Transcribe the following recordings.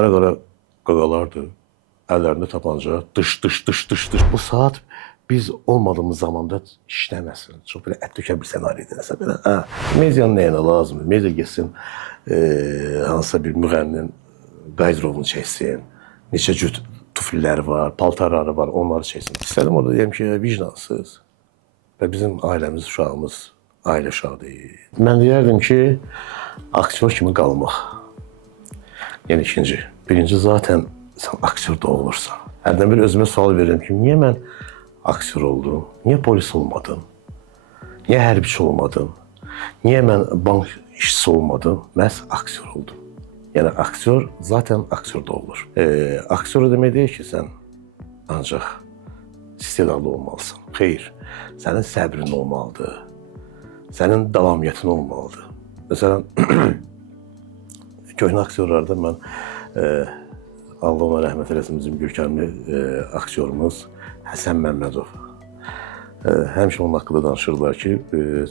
Qara-qara qaqalardı, əllərində tapanca, dış. Bu saat biz olmadığımız zamanda işləməsin. Çox belə ət dökə bir senariydi. Belə, medianın nəyinə lazımdır? Media getsin, hansısa bir müğənninin qaydırovunu çəksin, neçə cüt tufliləri var, paltarları var, onları çəksin. İstədim orada deyəm ki, vicdansız və bizim ailəmiz, uşağımız ailə uşağı deyil. Mən deyərdim ki, aktyor kimi qalmaq. Yəni ikinci. Birinci, zaten sən aktyor doğulursan. Hərdən bir özümə sual verirəm ki, niyə mən aktyor oldum? Niyə polis olmadım? Niyə hərbiçi olmadım? Niyə mən bank işçisi olmadım? Məhz aktyor oldum. Yəni aktyor zaten aktyor doğulur. Aktyor demək deyil ki, sən ancaq istedadlı olmalısan. Xeyr, sənin səbrin olmalıdır. Sənin davamiyyətin olmalıdır. Məsələn, köhnə aktyorlarda mən Allah ona rəhmət eləsin, bizim görkəmli aktyorumuz Həsən Məmmədov. Həmişə onun haqqında danışırlar ki,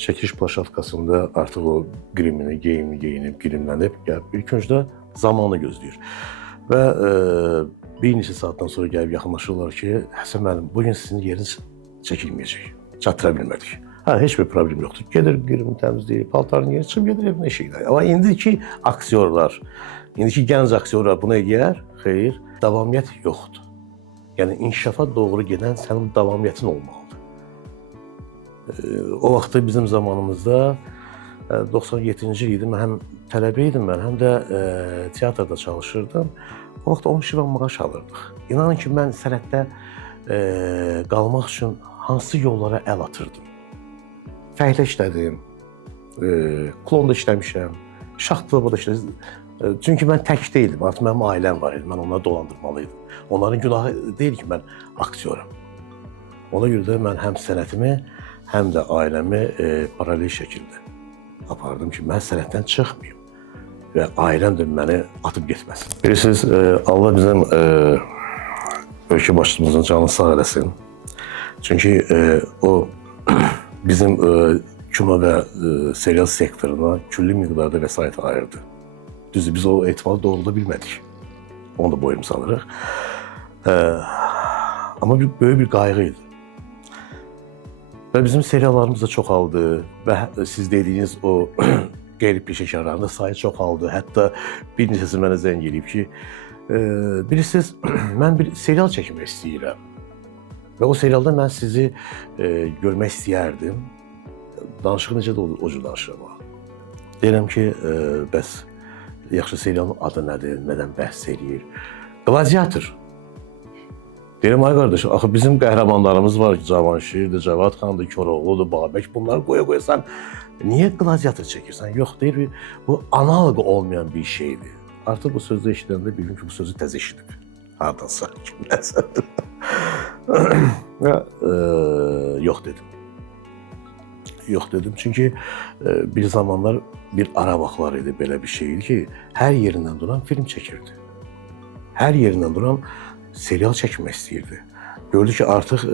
çəkiliş plaşatkasında artıq o grimini, geyinib, grimlənib, ilk öncə zamanı gözləyir. Və bir neçə saatdan sonra gəlib yaxınlaşırlar ki, Həsən müəllim, bugün sizin yeriniz çəkilməyəcək, çatıra bilmədik. Heç bir problem yoxdur. Gedir, grimini təmizləyir, paltarını geri çıxıb gedir evinə işləyir. Amma indiki aktyorlar, indiki gənc aktyorlar bunu edir, xeyr, davamiyyət yoxdur. Yəni, inkişafa doğru gedən sənin davamiyyətin olmalıdır. O vaxtı bizim zamanımızda 97-ci il idi, mən həm tələbə idim, həm də teatrda çalışırdım. O vaxt 10 şivan maaş alırdıq. İnanın ki, mən sənətdə qalmaq üçün hansı yollara əl atırdım. Fəhlə işlədim, klonda işləmişəm, şaxtlıqda işlədim. Çünki mən tək deyildim, artıq mənim ailəm var idi, mən onları dolandırmalıydım. Onların günahı deyil ki, mən aktyoram. Ona görə də mən həm sənətimi, həm də ailəmi paralel şəkildə apardım ki, mən sənətdən çıxmayayım və ailəm də məni atıb getməsin. Bilirsiniz, Allah bizim ölkə başçımızın canını sağ eləsin. Çünki o bizim kino və serial sektoruna külli miqdarda vəsait ayırdı. Düzdür, biz o etimadı doğrulda bilmədik. Onu da boyum salırıq. Amma böyük bir qayğı idi. Və bizim seriallarımız da çoxaldı və siz dediyiniz o qeyri-peşəkarların da sayı çoxaldı. Hətta bir neçəsi mənə zəng eləyib ki, bilirsiniz, mən bir serial çəkmək istəyirəm. Və o serialda mən sizi görmək istəyərdim. Danışıq necə də o cür danışıram. Deyirəm ki, bəs yaxşı serialın adı nədir, nədən bəhs eləyir? Gladiator. Deyirəm, ay qardaş, axı bizim qəhrəmanlarımız var ki, Cavanşirdir, Cavad xandır, Koroğludur, Babək, bunları qoya sən niyə gladiator çəkirsən? Yox, deyir, bu analoqu olmayan bir şeydir. Artıq bu sözü eşidəndə bildim ki, bu sözü təzə eşidib. Hardansa, kimləsə. Yox dedim. Yox dedim, çünki bir zamanlar bir ara vaxtlar idi, belə bir şey idi ki, hər yerindən duran film çəkirdi. Hər yerindən duran serial çəkmək istəyirdi. Gördü ki, artıq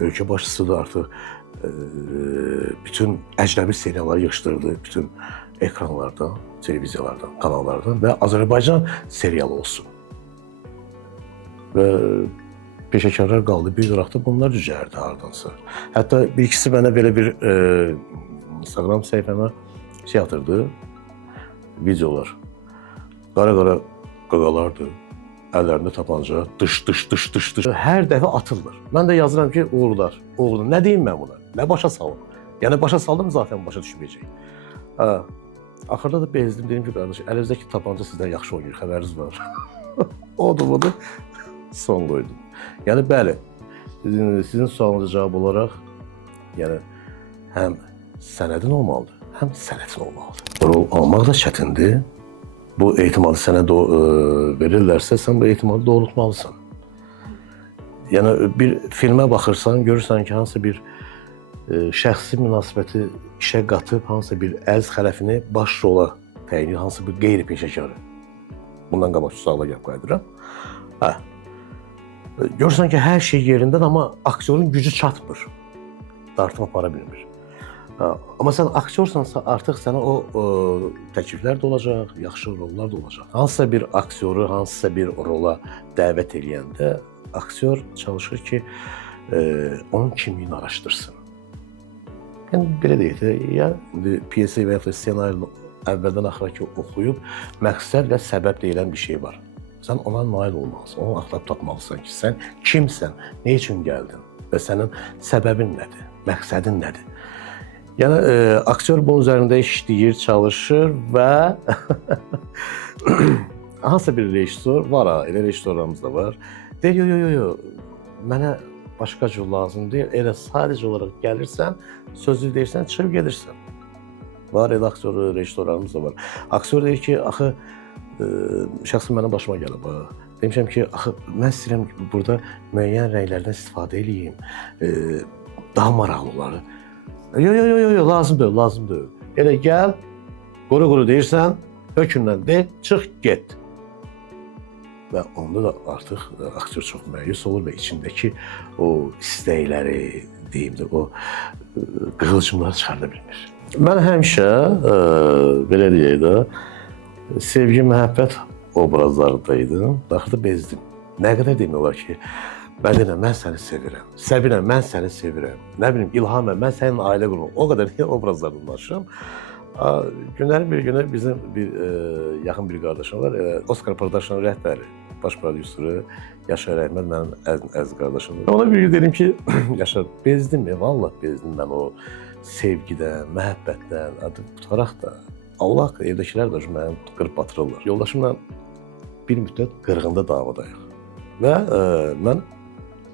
ölkə başçısı da artıq bütün əcnəbi serialları yığışdırdı, bütün ekranlardan, televiziyalardan, kanallardan və Azərbaycan serialı olsun. Və peşəkarlar qaldı, bir qıraqda bunlar cücərdi hardansa. Hətta bir ikisi mənə belə bir Instagram səhifəmə şey atırdı, videolar. Qara-qara qaqalardı, əllərində tapanca, dış. Hər dəfə atılır. Mən də yazıram ki, uğurlar. Nə deyim mən buna? Nə başa salım? Yəni, başa saldım, zaten başa düşməyəcək. Axırda da bezdim, dedim ki, qardaş, əlinizdəki tapanca sizdən yaxşı oynayır, xəbəriniz var. Odur, son qoydum. Yəni, bəli, sizin sualınıza cavab olaraq, yəni, həm sənədin olmalıdır, həm sənətin olmalıdır. Rol almaq da çətindir. Bu etimadı sənə verirlərsə, sən bu etimadı doğrultmalısan. Yəni, bir filmə baxırsan, görürsən ki, hansısa bir şəxsi münasibəti işə qatıb, hansısa bir ərz xələfini baş rola təyin edir, hansısa bir qeyri-peşəkarı. Bundan qabaq suala gəlib qayıdıram. Görürsən ki, hər şey yerindədir, amma aktyorun gücü çatmır. Dartıb apara bilmir. Amma sən aktyorsansa artıq sənə o təkliflər də olacaq, yaxşı rollar da olacaq. Hansısa bir aktyoru, hansısa bir rola dəvət eləyəndə aktyor çalışır ki, onun kimliyini araşdırsın. Yəni belə deyək də, ya piyesi və ya da ssenarini əvvəldən axıra ki oxuyub, məqsəd və səbəb deyilən bir şey var. Sən ona nail olmalısın, onu axtarıb tapmalısan ki, sən kimsən, nə üçün gəldin və sənin səbəbin nədir, məqsədin nədir? Yəni, aktyor bunun üzərində işləyir, çalışır və hansısa bir rejissor var, elə rejissorlarımız da var. Deyir, yox, mənə başqa cür lazım deyil, elə sadəcə olaraq gəlirsən, sözü deyirsən, çıxıb gedirsən. Var, elə aktyoru, rejissorlarımız da var. Aktyor deyir ki, axı, şəxsən mənim başıma gəlib. Demişəm ki, axı, mən istəyirəm burada müəyyən rənglərdən istifadə edeyim, daha maraqlı olar. Yox, lazım deyil. Elə gəl, quru deyirsən, hökmdən de, çıx, get. Və onda da artıq aktyor çox məyus olur və içindəki o istəkləri, deyim də, o qığılcımları çıxarda bilmir. Mən həmişə, belə deyək də, sevgi, məhəbbət obrazlarındaydım. Axırda bezdim. Nə qədər demək olar ki, Mədinə, mən səni sevirəm. Səbinə, mən səni sevirəm. Nə bilim, İlhamə, mən sənin ailə qurumum. O qədər obrazlardan danışıram. Günlərin bir günü bizim yaxın bir qardaşım var. Oskar Production rəhbəri, baş prodüsörü Yaşar Əhməd mənim əziz qardaşımdır. Ona bir gün dedim ki, Yaşar, bezdim ya, vallahi bezdim mən o sevgidən, məhəbbətdən, tutaraq da. Allah evdəkilər də məni qırıb batırırlar. Yoldaşımla bir müddət qırğında davadayıq. Və mən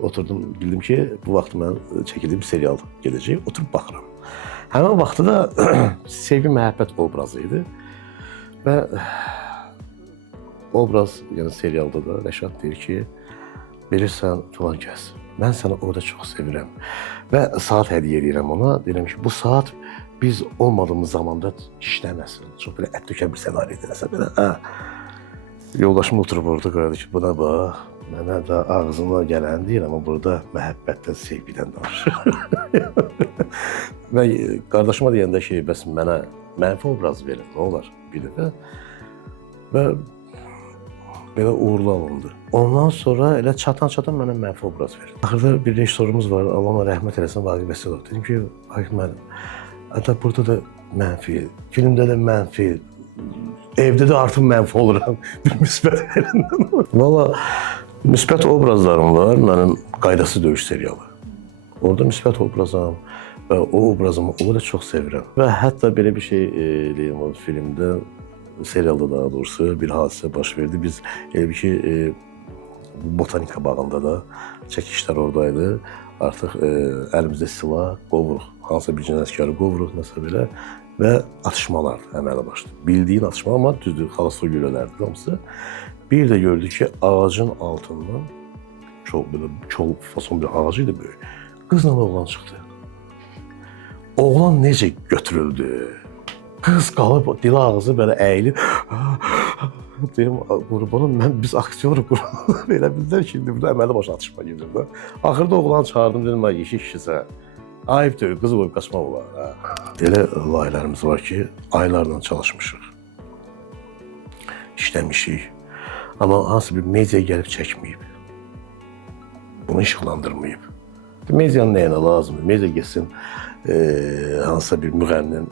oturdum, bildim ki, bu vaxt mən çəkildiyim serial gedəcək, oturub baxıram. Həmin vaxtı da sevgi, məhəbbət obrazı idi və obraz, yəni serialda da Rəşad deyir ki, bilirsən, filan kəs, mən səni orada çox sevirəm və saat hədiyyə edirəm ona, deyirəm ki, bu saat biz olmadığımız zamanda işləməsin, çox belə ət dökən bir senaryo edilməsə belə, yoldaşım oturub orada qoyardı ki, buna bax, mənə də ağzına gələn deyil, amma burada məhəbbətdən, sevgidən danışır. Və qardaşıma deyəndə ki, bəs mənə mənfi obraz verin, nə olar bir dəfə. Və belə uğurlu alındı. Ondan sonra elə çatan mənə mənfi obraz verin. Axırda bir rejissorumuz var, Allah ona rəhmət eləsin, Vaqif Əsədov. Dedim ki, Vaqif müəllim, hətta burada da mənfi, filmdə də mənfi, evdə də artıq mənfi oluram, bir müsbət elindən. Valla, müsbət obrazlarım var, mənim Qaydası döyüş serialı. Orada müsbət obrazım və o obrazımı o da çox sevirəm. Və hətta belə bir şey deyim, o filmdə, serialda daha doğrusu bir hadisə baş verdi. Biz elə bir ki, botanika bağında da çəkişlər oradaydı. Artıq əlimizdə silah, qovuruq, hansısa bir cinayətkarı qovuruq, nəsə belə və atışmalar əmələ başladı. Bildiyin atışma, amma düzdür, xalasto güllələrdir hamısı. Bir də gördük ki, ağacın altından, çox belə kol fason bir ağacı idi böyük, qızla oğlan çıxdı. Oğlan necə götürüldü? Qız qalıb, dili ağzı belə əyilir. Deyim, qurbanım, biz aktyoruq, belə bizlər ki, burada əməli başa atışma gedir də. Axırda oğlanı çağırdım, dedim, yeşik kişisə, ayıb deyil, qızı qoyub qaçmaq olar. Elə layihələrimiz var ki, aylarla çalışmışıq, işləmişik. Amma hansı bir media gəlib çəkməyib, bunu işıqlandırmayıb. Medianın nəyinə lazımdır? Media gəlsin, hansısa bir müğənninin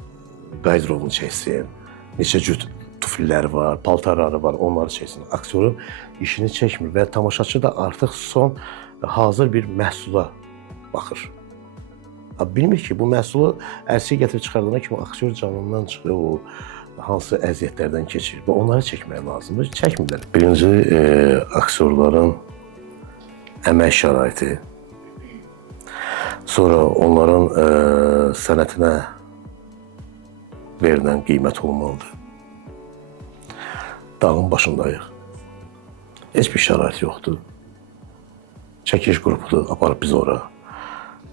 qaydirovunu çəksin, neçə cüt tufilləri var, paltarları var, onları çəksin. Aktyorun işini çəkmir və tamaşaçı da artıq son hazır bir məhsula baxır. Bilmir ki, bu məhsulu ərsiyə gətirib çıxardığına kimi aktyor canından çıxır, o hansı əziyyətlərdən keçir və onları çəkmək lazımdır. Çəkmirlər. Birinci, aktyorların əmək şəraiti, sonra onların sənətinə verilən qiymət olmalıdır. Dağın başındayıq. Heç bir şərait yoxdur. Çəkiliş qrupudur, aparıb biz ora.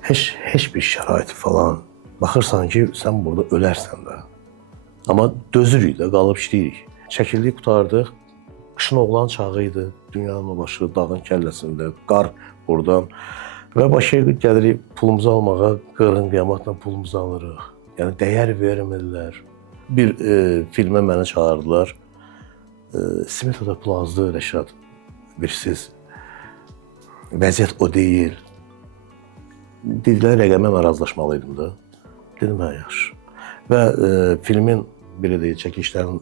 Heç bir şərait falan. Baxırsan ki, sən burada ölərsən də. Amma dözürük də, qalıb işləyirik. Çəkildik, qutardıq. Qışın oğlan çağı idi. Dünyanın o başı, dağın kəlləsində, qar buradan. Və Bakıya gəlirik pulumuzu almağa, qırğın qiyamətlə pulumuzu alırıq. Yəni dəyər vermirlər. Bir filmə məni çağırdılar. Smetada plazdı Rəşad. Bilirsiniz, vəziyyət o deyil. Dedilər rəqəmə mən razılaşmalıydım da. Dedim, hə, yaxşı. Və filmin belə deyək, çəkilişlərin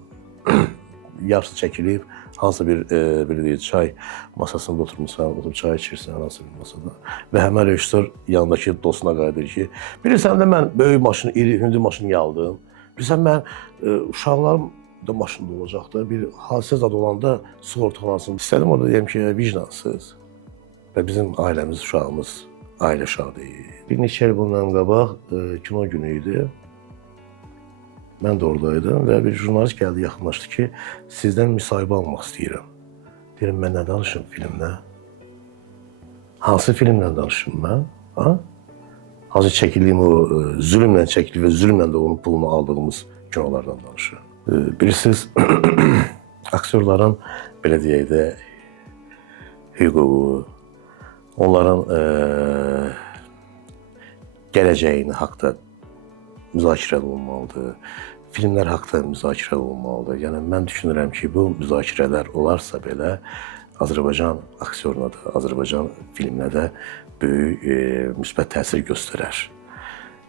yarısı çəkilib, hansı bir belə deyək, çay masasında oturmuşsan, oturub çay içirsən, hansı bir masada. Və həmən rejissor yanındakı dostuna qayıdır ki, bilirsən də mən böyük maşın, iri, hündür maşını aldım. Bilirsən, mən uşaqlarım da maşında olacaq da, bir hadisə zad olanda sığortalansın. İstədim orada deyəm ki, vicdansız və bizim ailəmiz, uşağımız ailə uşağı deyil. Bir neçə il bundan qabaq kino günü idi. Mən də oradaydım və bir jurnalist gəldi, yaxınlaşdı ki, sizdən müsahibə almaq istəyirəm. Deyirəm, mən nə danışım filmdə? Hansı filmlə danışım mən? Ha? Hansı çəkildiyim o zülmlə çəkildi və zülmlə də onun pulunu aldığımız kinolardan danışır. Bilirsiniz, aktyorların, belə deyək də, hüququ, onların gələcəyini haqda müzakirə olunmalıdır. Filmlər haqda müzakirə olunmalıdır. Yəni, mən düşünürəm ki, bu müzakirələr olarsa belə, Azərbaycan aktyoruna da, Azərbaycan filminə də böyük müsbət təsir göstərər.